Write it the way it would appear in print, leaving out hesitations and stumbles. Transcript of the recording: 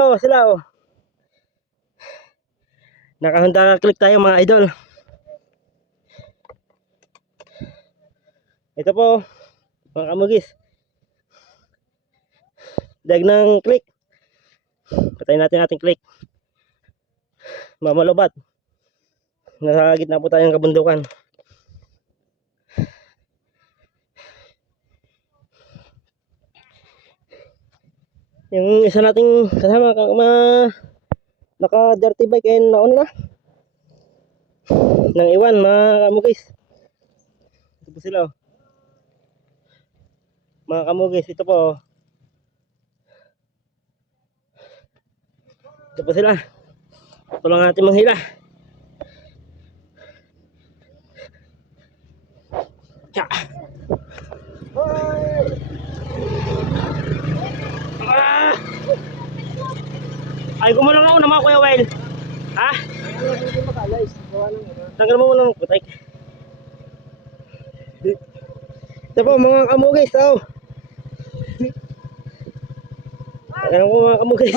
ito sila oh. Nakahanda na click tayo mga idol. Ito po mga kamugis. Dag ng click. Patayin natin ating click. Mamalobat. Nasa gitna po tayo ng kabundukan. Yung isa nating kasama naka dirty bike ay naon na nang iwan mga kamugis. Ito po sila oh. Mga kamugis, ito po oh. Ito po sila. Tulungan natin manghila. Tsa. Ah! Ay gumulang ako naman Kuya Well. Ha? Tanggal mo muna ng putik. Ito po mga kamugis oh. Tanggal mo mga kamugis.